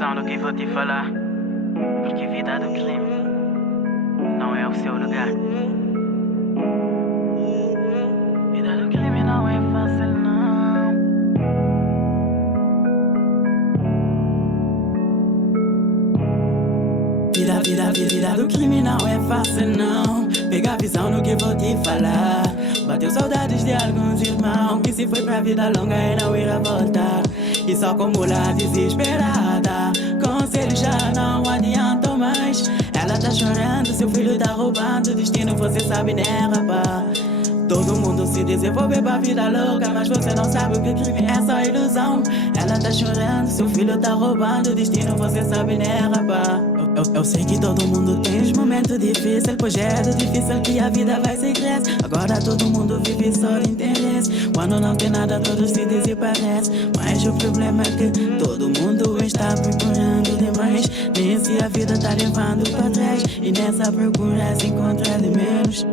visão do que vou te falar, porque vida do crime não é o seu lugar. Vida do crime não é fácil, não. Vida do crime não é fácil, não. Pega a visão do que vou te falar. Bateu saudades de alguns irmãos que se foi pra vida longa e não irá voltar. E só acumula desesperada. Conselhos já não adiantam mais. Ela tá chorando, seu filho tá roubando. Destino você sabe, né, rapá? Todo mundo se desenvolve pra vida louca, mas você não sabe o que crime é só ilusão. Ela tá chorando, seu filho tá roubando. Destino você sabe, né, rapá? Eu sei que todo mundo tem os momentos difíceis, pois é do difícil que a vida vai se cresce. Agora todo mundo vive só de interesse. Quando não tem nada todos se desaparecem. Mas o problema é que todo mundo está procurando demais. Nem se a vida tá levando pra trás. E nessa procura se encontra de menos.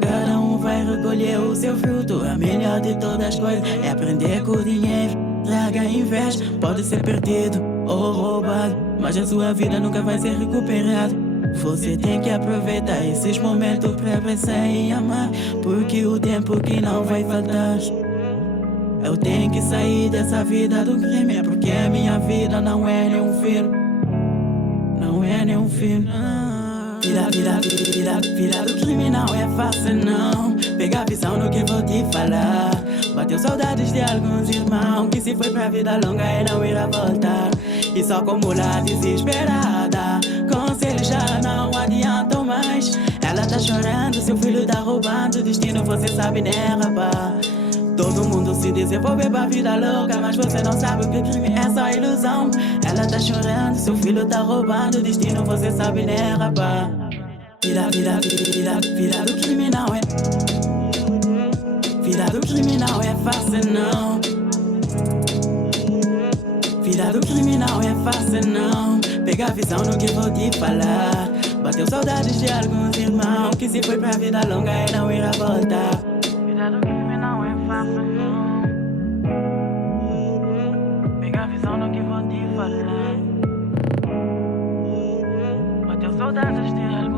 Cada um vai recolher o seu fruto. A melhor de todas as coisas é aprender com o dinheiro. Traga inveja, pode ser perdido ou roubado, mas a sua vida nunca vai ser recuperada. Você tem que aproveitar esses momentos pra pensar em amar, porque o tempo que não vai faltar. Eu tenho que sair dessa vida do crime, porque a minha vida não é nenhum filme. Não é nenhum filme. Vida do crime não é fácil, não. Pega a visão do que vou te falar. Bateu saudades de alguns irmãos que se foi pra vida longa e não irá voltar. E só acumula desesperada. Conselhos já não adiantam mais. Ela tá chorando, seu filho tá roubando. Destino você sabe, né, rapá? Todo mundo se desenvolve pra vida louca, mas você não sabe o que crime é só ilusão. Ela tá chorando, seu filho tá roubando. Destino você sabe, né, rapá? Vida do crime não é. Vida do crime não é fácil, não. Vida do crime não é fácil, não. Pega a visão no que vou te falar. Bateu saudades de alguns irmãos que se foi pra vida longa e não irá voltar. Vida do crime não é fácil, não. Pega a visão no que vou te falar. Bateu saudades de alguns